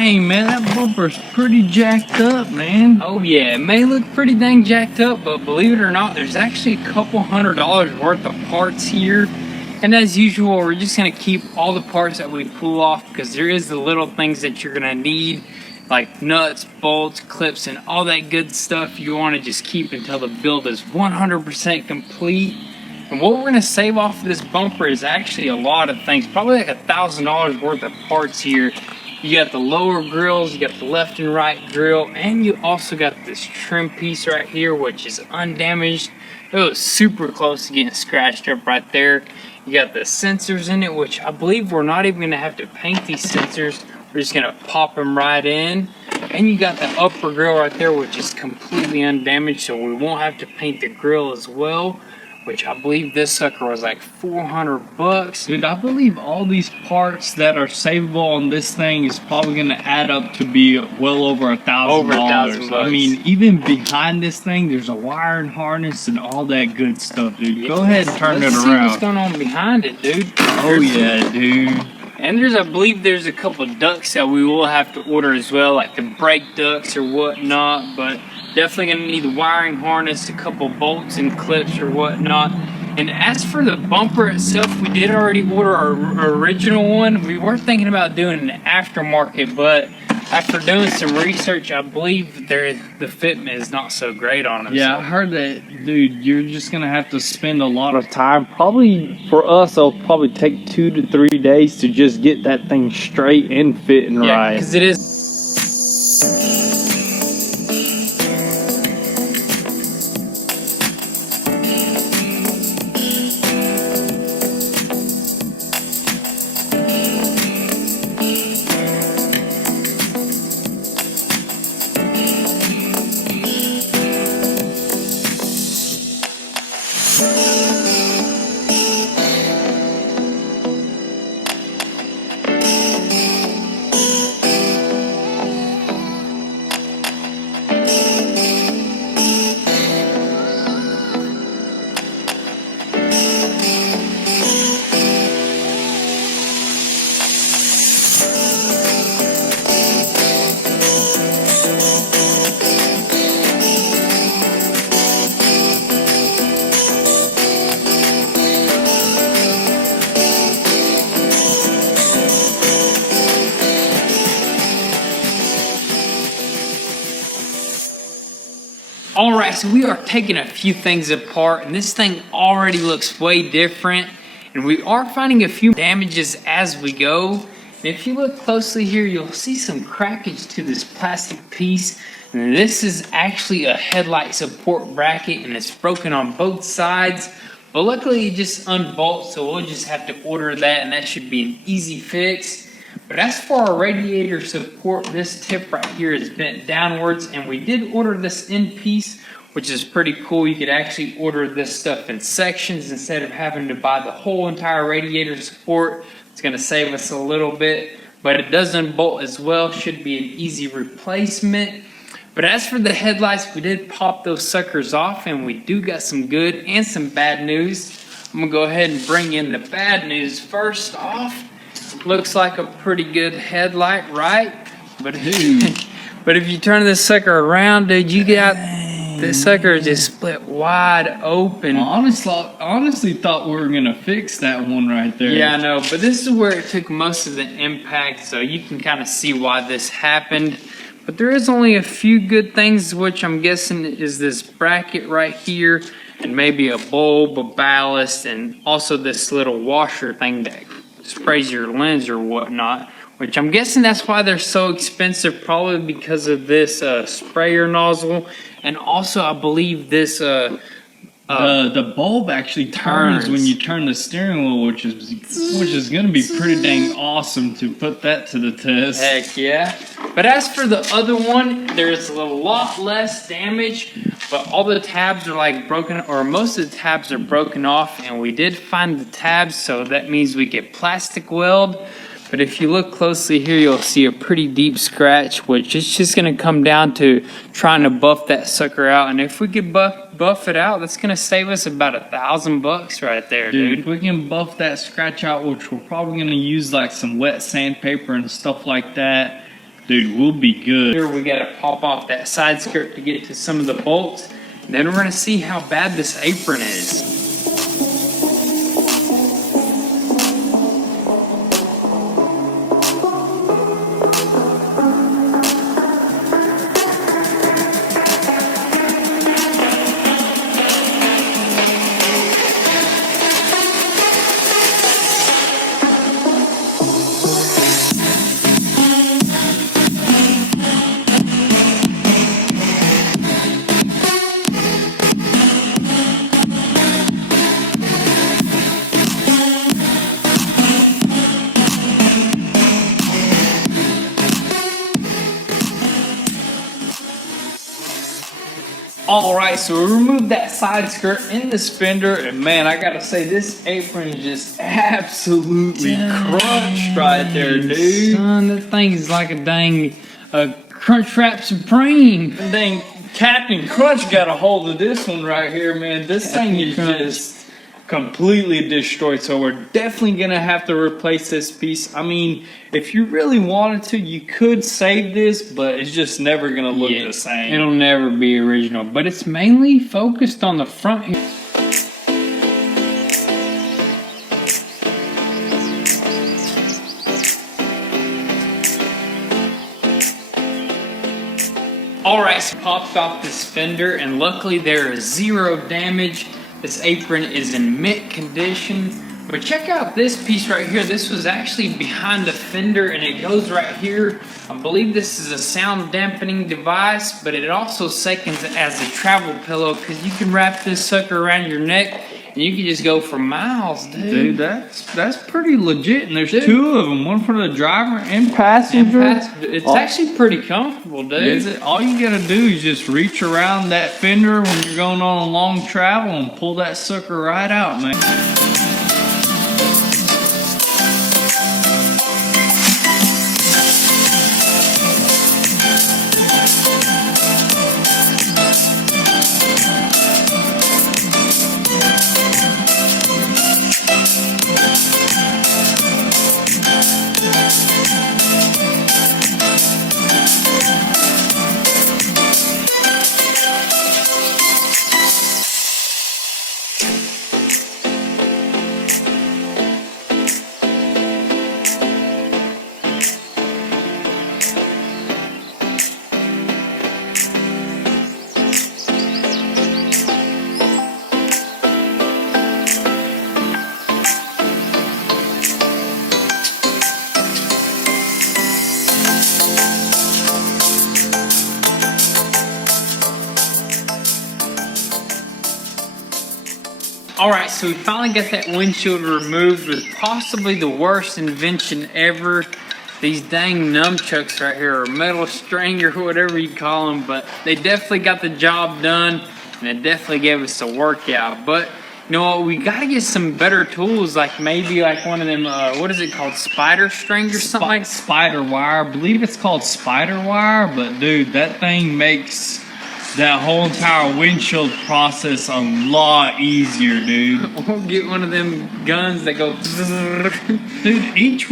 Dang, man, that bumper's pretty jacked up, man. Oh yeah, it may look pretty dang jacked up, but believe it or not, there's actually a couple $100 worth of parts here. And as usual, we're just gonna keep all the parts that we pull off because there is the little things that you're gonna need, like nuts, bolts, clips, and all that good stuff you wanna just keep until the build is 100% complete. And what we're gonna save off of this bumper is actually a lot of things, probably like $1,000 worth of parts here. You got the lower grills, you got the left and right grill, and you also got this trim piece right here, which is undamaged. It was super close to getting scratched up right there. You got the sensors in it, which I believe we're not even gonna have to paint these sensors. We're just gonna pop them right in. And you got the upper grill right there, which is completely undamaged, so we won't have to paint the grill as well. Which I believe this sucker was like $400. Dude, I believe all these parts that are savable on this thing is probably gonna add up to be well over $1,000. Over $1,000. I mean, even behind this thing, there's a wiring harness and all that good stuff, dude. Yeah, go ahead and turn it see around. What's going on behind it, dude? Oh yeah, dude. And I believe there's a couple of ducts that we will have to order as well, like the brake ducts or whatnot, but definitely gonna need the wiring harness, a couple bolts and clips or whatnot. And as for the bumper itself, we did already order our original one. We were thinking about doing an aftermarket, but after doing some research, I believe the fitment is not so great on it. Yeah, I heard that, dude. You're just gonna have to spend a lot of time. Probably for us, it'll probably take 2 to 3 days to just get that thing straight and fitting right. Yeah, because it is. Alright, so we are taking a few things apart, and this thing already looks way different, and we are finding a few damages as we go. And if you look closely here, you'll see some crackage to this plastic piece, and this is actually a headlight support bracket, and it's broken on both sides, but luckily it just unbolts, so we'll just have to order that, and that should be an easy fix. But as for our radiator support, this tip right here is bent downwards, and we did order this in piece, which is pretty cool. You could actually order this stuff in sections instead of having to buy the whole entire radiator support. It's going to save us a little bit, but it does unbolt as well. Should be an easy replacement. But as for the headlights, we did pop those suckers off, and we do got some good and some bad news. I'm going to go ahead and bring in the bad news first off. Looks like a pretty good headlight, right? But if you turn this sucker around, dude, you got this sucker just split wide open. I honestly thought we were gonna fix that one right there. Yeah, I know, but this is where it took most of the impact, so you can kind of see why this happened. But there is only a few good things, which I'm guessing is this bracket right here, and maybe a bulb, a ballast, and also this little washer thing that sprays your lens or whatnot, which I'm guessing that's why they're so expensive, probably because of this sprayer nozzle. And also I believe this the bulb actually turns when you turn the steering wheel, which is going to be pretty dang awesome to put that to the test. Heck yeah. But as for the other one, there's a lot less damage, but all the tabs are like broken, or most of the tabs are broken off, and we did find the tabs, so that means we get plastic weld. But if you look closely here, you'll see a pretty deep scratch, which is just going to come down to trying to buff that sucker out. And if we could buff it out, that's going to save us about $1,000 right there, dude. If we can buff that scratch out, which we're probably going to use like some wet sandpaper and stuff like that, Dude, we'll be good. Here we gotta pop off that side skirt to get to some of the bolts. Then we're gonna see how bad this apron is. Alright, so we removed that side skirt in this fender, and man, I gotta say, this apron is just absolutely crunched right there, dude. Son, that thing is like a dang Crunch Wrap Supreme. Dang, Captain Crunch got a hold of this one right here, man. This thing is just completely destroyed, so we're definitely gonna have to replace this piece. I mean, if you really wanted to, you could save this, but it's just never gonna look the same. It'll never be original, but it's mainly focused on the front here. Alright, so popped off this fender, and luckily there is zero damage. This apron is in mint condition. But check out this piece right here. This was actually behind the fender, and it goes right here. I believe this is a sound dampening device, but it also seconds as a travel pillow, because you can wrap this sucker around your neck and you can just go for miles, dude. Dude, that's pretty legit. And there's two of them, one for the driver and passenger. It's actually pretty comfortable, dude. All you gotta do is just reach around that fender when you're going on a long travel and pull that sucker right out, man. Alright, so we finally got that windshield removed with possibly the worst invention ever. These dang nunchucks right here, or metal string or whatever you call them, but they definitely got the job done, and it definitely gave us a workout. But you know what, we gotta get some better tools, like maybe like one of them, what is it called, spider string or something like that? Spider wire, I believe it's called spider wire, but dude, that thing makes that whole entire windshield process a lot easier, dude. We'll get one of them guns that go Dude, each